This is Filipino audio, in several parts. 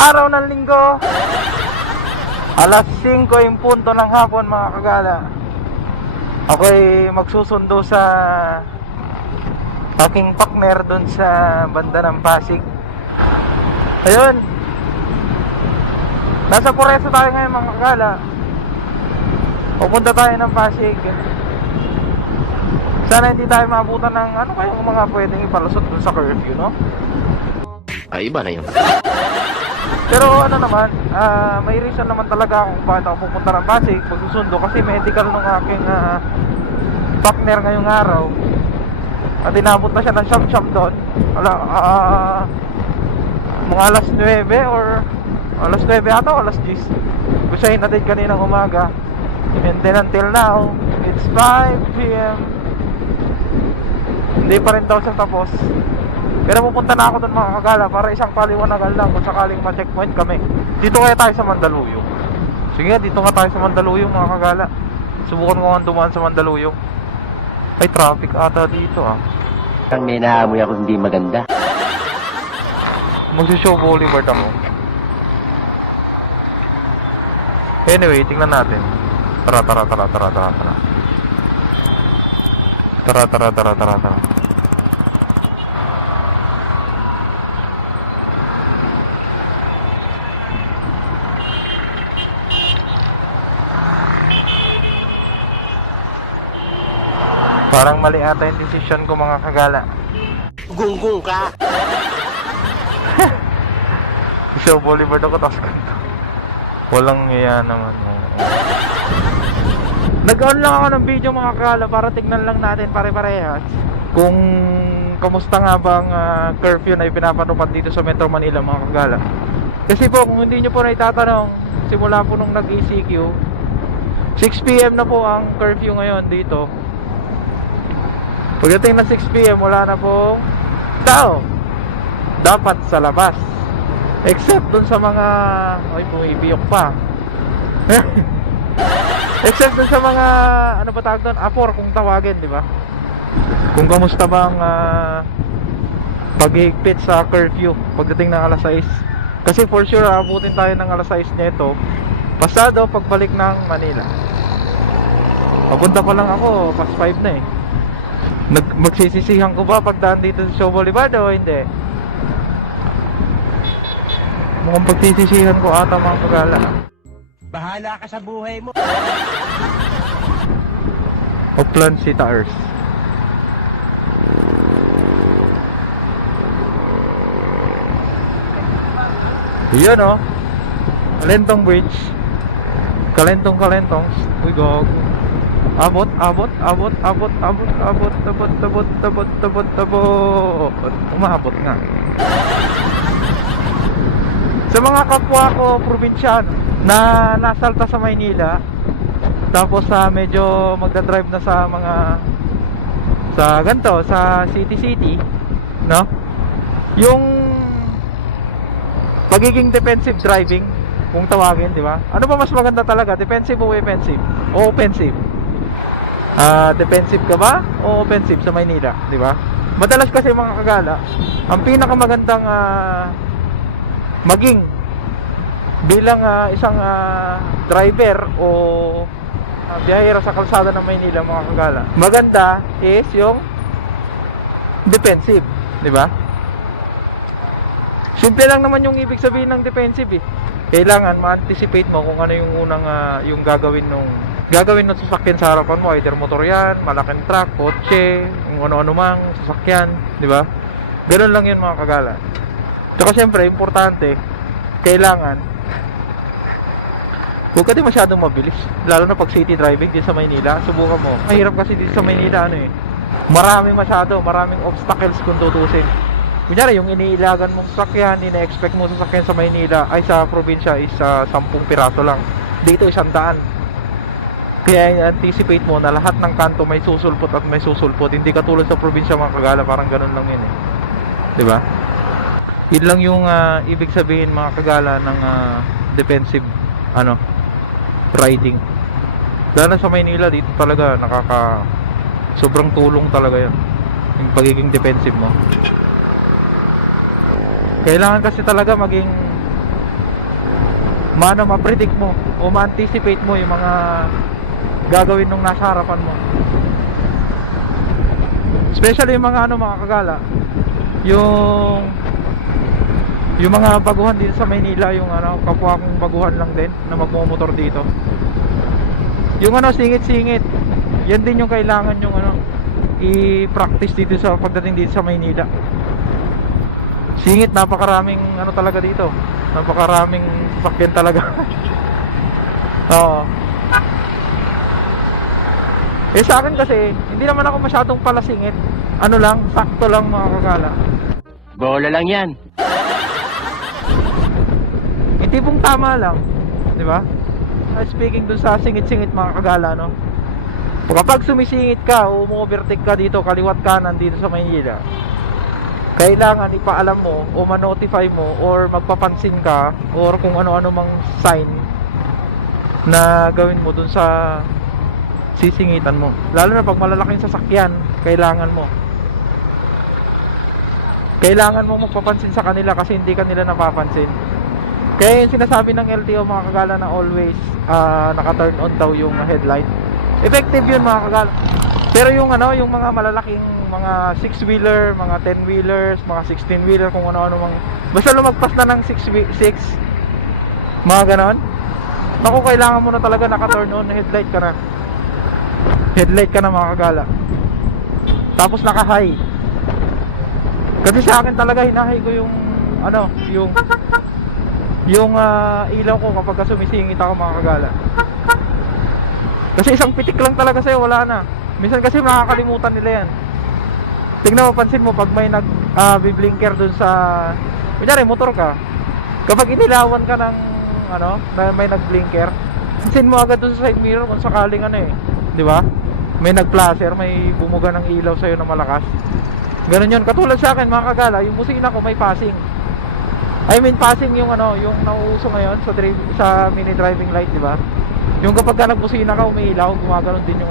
Araw ng linggo, alas 5 yung punto ng hapon mga kagala. Ako'y magsusundo sa aking partner dun sa banda ng Pasig. Ayun, nasa Pureso tayo ngayon mga kagala. Pupunta tayo ng Pasig. Sana hindi tayo maabutan ng ano kayong mga pwedeng ipalusot dun sa curfew, no? Ay, iba na yun. Pero ano naman, may reason naman talaga kung bakit ako pupunta ng Pasig pagsusundo, kasi medical nung aking partner ngayong araw. At inabot na siya ng shop doon. Mga alas 9 or alas 9 ata o alas 10. Gusto na din kaninang umaga. And then until now, it's 5 p.m. Hindi pa rin daw siya tapos. Pero pupunta na ako doon mga kagala para isang paliwanagan lang kung sakaling ma-checkpoint kami. Dito kaya tayo sa Mandaluyong. Sige, dito nga tayo sa Mandaluyong mga kagala. Subukan ko nga dumaan sa Mandaluyong. Ay, traffic ata dito Ang may naamoy ako hindi maganda. Magsishow Boulevard ako. Anyway, tingnan natin. Tara. Parang mali ata yung decision ko mga kagala. Gunggong ka! Show Boulevard ako, tapos ganito. Walang iya naman. Nag-on lang ako ng video mga kagala para tignan lang natin pare-parehas kung kamusta nga bang curfew na ipinapatupad dito sa Metro Manila mga kagala. Kasi po kung hindi nyo po na itatanong, simula po nung nag-ECQ, 6 PM na po ang curfew ngayon dito. Pagdating na 6 PM, wala na pong tao dapat sa labas, except dun sa mga bumibiyok pa. Except dun sa mga ano pa tawag doon, apor kung tawagin, di ba? Kung kamusta bang paghihigpit sa curfew pagdating ng alas 6. Kasi for sure abutin tayo ng alas 6 nito pasado pagbalik ng Manila. Papunta pa lang ako, past 5 na eh. Magsisisihan ko ba pagdaan dito sa Show Boulevard o hindi? Mukhang pagsisisihan ko ata mga kagala. Bahala ka sa buhay mo! Oplan City Earth. Yun o, Kalentong Bridge. Kalentong. Uy, gog. Abot. Umabot nga. Sa mga kapwa ko probinsyano na nasalta sa Maynila, tapos medyo magdadrive na sa mga sa city, no? Yung pagiging defensive driving kung tawagin, di ba? Ano ba mas maganda talaga, defensive o offensive? O offensive? Defensive ka ba o offensive sa Maynila, di ba? Madalas kasi mga kagala, ang pinakamagandang maging bilang isang driver o biyahero sa kalsada ng Maynila mga kagala, maganda is yung defensive, di ba? Simple lang naman yung ibig sabihin ng defensive eh. Kailangan ma-anticipate mo kung ano yung unang yung gagawin ng sasakyan sa harapan mo, either motor yan, malaking truck, kotse, kung ano-ano mang sasakyan, di ba? Ganun lang yun mga kagala. Tsaka syempre, importante, kailangan huwag ka din masyadong mabilis, lalo na pag city driving din sa Maynila. Subukan mo, mahirap kasi din sa Maynila maraming obstacles kung tutusin. Kunyari, yung iniilagan mong sasakyan, ina-expect mo sasakyan sa Maynila ay sa probinsya is 10 piraso lang, dito 100. Kaya anticipate mo na lahat ng kanto may susulpot at may susulpot. Hindi katulad sa probinsya mga kagala, parang ganun lang yun eh, diba? Yun lang yung ibig sabihin mga kagala ng defensive riding. Lalo sa Maynila, dito talaga sobrang tulong talaga yun, yung pagiging defensive mo. Kailangan kasi talaga maging ma-predict mo o ma-anticipate mo yung mga gagawin nung nasa harapan mo. Especially yung mga mga kagala, yung mga baguhan dito sa Maynila, yung kapwa kong baguhan lang din na magmumotor dito. Yung singit-singit, yan din yung kailangan yung i-practice dito sa pagdating dito sa Maynila. Singit, napakaraming talaga dito. Napakaraming sakyan talaga. Oo. Sa akin kasi, hindi naman ako masyadong palasingit. Sakto lang mga kagala. Bola lang yan. Yung tipong tama lang, di ba? Speaking dun sa singit-singit mga kagala, no? Kapag sumisingit ka o umu-overtake ka dito, kaliwat kanan dito sa Maynila, kailangan ipaalam mo o ma-notify mo or magpapansin ka or kung ano-ano mang sign na gawin mo dun sa sisingitan mo. Lalo na pag malalaking sasakyan, kailangan mo magpapansin sa kanila kasi hindi kanila napapansin. Kaya yung sinasabi ng LTO mga kagala na always naka-turn on daw yung headlight. Effective yun mga kagala. Pero yung yung mga malalaking mga 6-wheeler, mga 10-wheelers, mga 16-wheeler, kung ano-ano mang basta lumagpas na ng 6 mga ganon, naku, kailangan mo na talaga naka-turn on headlight ka na. Headlight ka na mga kagala. Tapos naka-high. Kasi sa akin talaga hinahay ko yung ilaw ko kapag sumisingit ako mga kagala. Kasi isang pitik lang talaga sa'yo, wala na. Minsan kasi nakakalimutan nila yan. Tignan mo, pansin mo pag may biblinker dun sa kunyari motor ka, kapag inilawan ka ng may nagblinker, pansin mo agad dun sa side mirror kung sakaling di ba? May nagplacer, may bumuga ng ilaw sa'yo na malakas. Ganun yun. Katulad sa akin mga kagala, yung busina ko may passing. I mean passing yung yung nauuso ngayon sa mini driving light, di ba? Yung kapag nagbusina ka, umiilaw, gumagano'n din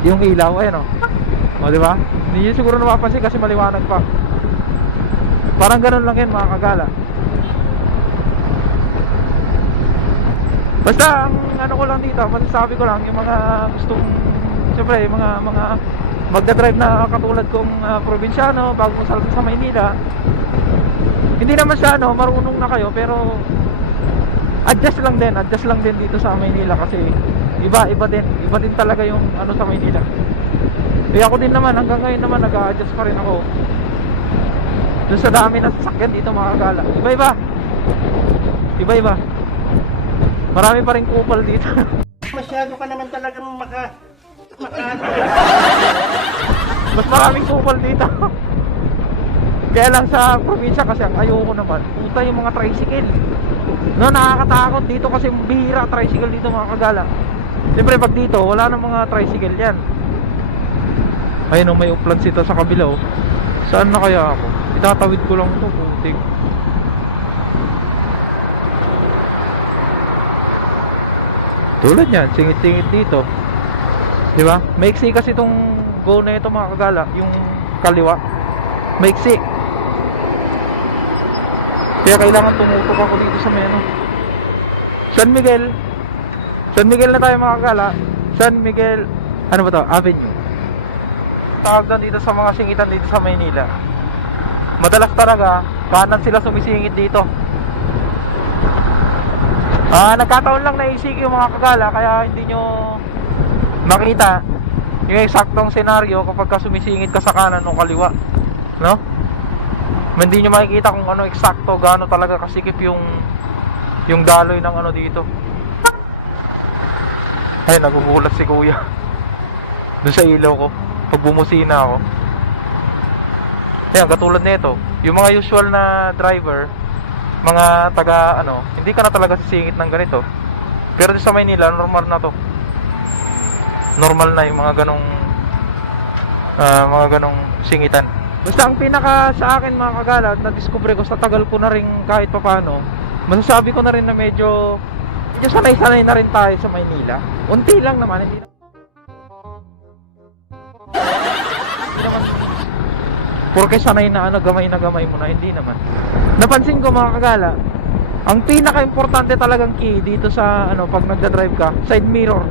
yung ilaw, ayan o, di ba? Hindi nyo siguro napapansin kasi maliwanag pa. Parang ganun lang yan mga kagala. Basta ang ko lang dito, masasabi ko lang yung mga gustong, siyempre yung mga magdadrive na katulad kong probinsyano bago salta sa Maynila. Hindi naman siya marunong na kayo, pero adjust lang din dito sa Maynila kasi iba din talaga yung sa Maynila. Kaya ako din naman hanggang ngayon naman nag-a-adjust pa rin ako dun sa dami ng sasakyan dito mga kagala. Iba. Marami pa rin kupal dito. Masyado ka naman talagang Mas maraming kupal dito. Kaya lang sa probinsya kasi ang ayoko naman, puta yung mga tricycle. Nakakatakot dito kasi bihira tricycle dito mga kagala. Siyempre pag dito, wala nang mga tricycle yan. Ayun may uplands ito sa kabila. Saan na kaya ako? Itatawid ko lang ito, putik. Tulad yan, singit-singit dito. Di ba? Maiksi kasi itong go na ito mga kagala, yung kaliwa. Maiksi. Kaya kailangan tumutok ako dito sa San Miguel na tayo mga kagala. San Miguel, ano ba to? Avenue. Tawag doon dito sa mga singitan dito sa Maynila. Madalas talaga, kanan sila sumisingit dito. Nagkataon lang na isik yung mga kagala, kaya hindi nyo makita yung eksaktong senaryo kapag sumisingit ka sa kanan o kaliwa, no? Hindi nyo makikita kung eksakto, gaano talaga kasikip yung daloy ng dito. Ay, nagugulat si kuya doon sa ilaw ko pag bumusina ako. Yan, katulad nito, yung mga usual na driver, mga taga hindi ka na talaga sisingit ng ganito. Pero sa Maynila normal na to. Normal na yung mga ganong singitan. Basta ang pinaka sa akin mga kagala na discover ko sa tagal ko na rin kahit papaano, masasabi ko na rin na medyo sanay-sanay na rin tayo sa Maynila. Unti lang naman, hindi naman porque sanay na gamay mo na, hindi naman. Napansin ko mga kagala, Ang pinaka-importante talagang key dito sa ano, pag nagda-drive ka, side mirror.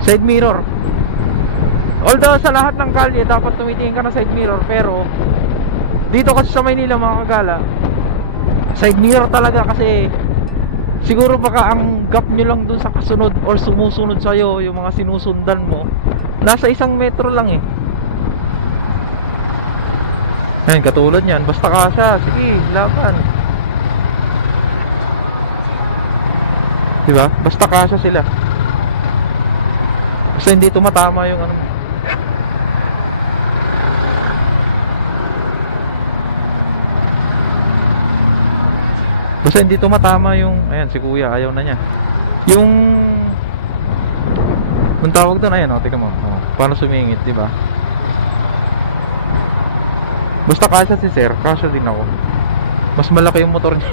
Side mirror. Although sa lahat ng kalye dapat tumitingin ka na side mirror, pero dito kasi sa Maynila mga kagala, side mirror talaga kasi siguro baka ang gap nyo lang dun sa kasunod or sumusunod sa'yo, yung mga sinusundan mo, nasa 1 metro lang eh. Yan, katulad yan, basta kasya, sige, laban. Diba? Basta kasya sila. Basta hindi tumatama yung ano. Basta hindi tumatama yung, ayan, si kuya, ayaw na niya. Yung tawag doon, ayan, tingnan mo. Paano sumingit, di ba? Basta kasya si sir, kasya din ako. Mas malaki yung motor niya.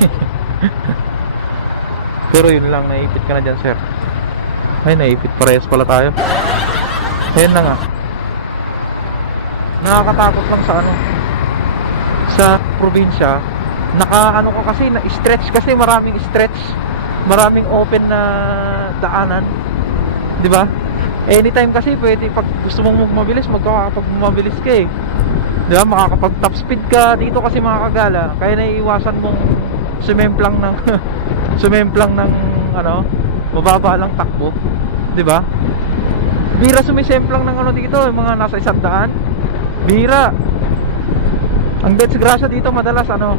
Pero yun lang, naipit ka na dyan, sir. Ay, naipit, parehas pala tayo. Ayan na nga. Nakakatakot lang sa ano, sa probinsya. Naka ano ko kasi, na stretch kasi, maraming stretch, maraming open na daanan, di ba? Anytime kasi pwede, pag gusto mong mabilis, magkakapag-mabilis ka eh, di ba? Makakapag top speed ka dito kasi mga kagala, kaya naiiwasan mong sumemplang ng sumemplang ng ano, mababa lang takbo, di ba? Bira sumisemplang ng ano dito, yung mga nasa 100, bira. Ang disgrasya dito madalas ano,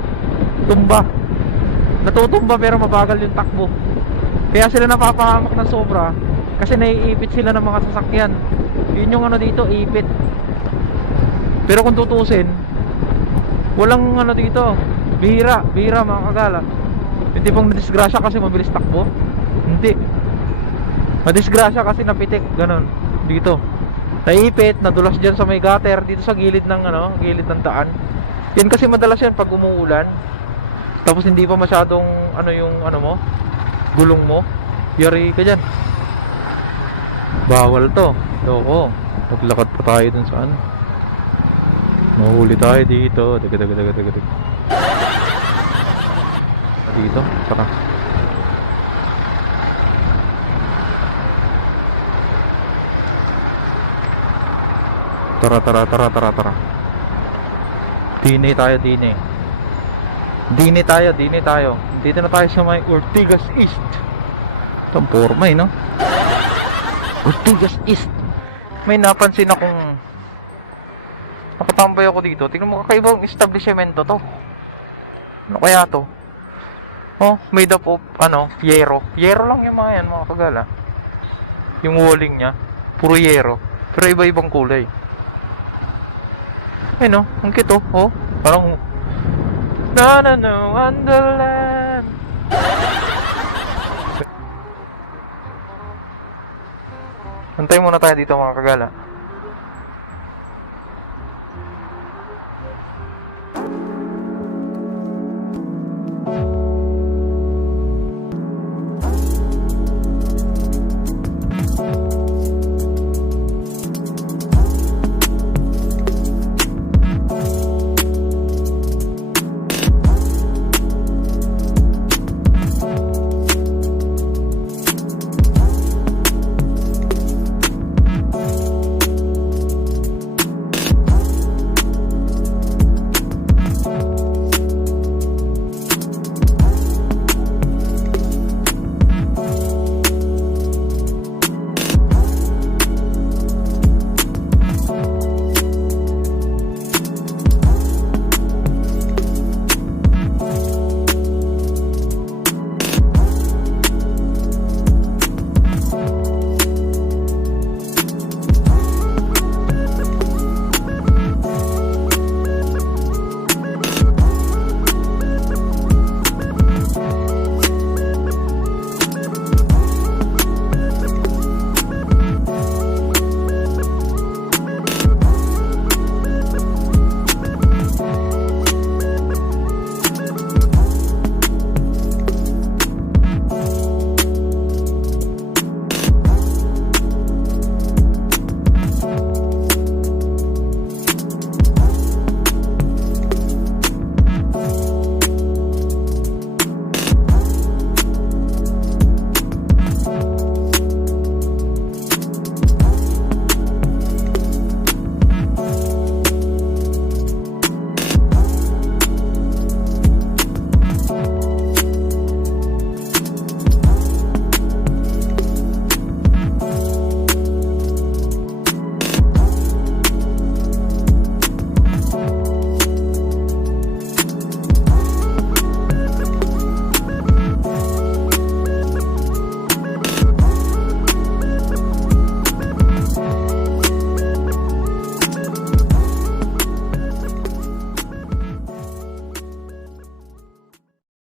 tumba. Natutumba pero mabagal yung takbo. Kaya sila napapahamak ng sobra kasi naiipit sila ng mga sasakyan. Yun yung ano dito, ipit. Pero kung tutusin, walang ano dito, bihira mga kagala. Hindi pang nadisgrasya kasi mabilis takbo. Hindi. Madisgrasya kasi napitik, ganun. Dito. Naiipit, nadulas dyan sa may gutter, dito sa gilid ng ano, gilid ng daan. Yan kasi madalas yan pag umuulan. Tapos hindi pa masyadong ano yung ano mo, gulong mo, yari ka dyan. Bawal to. Loko. Naglakad pa tayo dun sa ano. Mahuli tayo dito. Dito. Tara. Tara. Dine tayo. Dito na tayo sa may Ortigas East. Tamporma eh, no? Ortigas East. May napansin akong nakatambay ako dito. Tingnan mo, kakaibang establishmento to. Ano kaya to? Oh, made up of, ano, yero. Yero lang yung mga yan, mga kagala. Yung walling nya, puro yero. Pero iba-ibang kulay. Ay no, ang kito, oh. Parang Wonderland. Antay muna tayo dito mga kagala.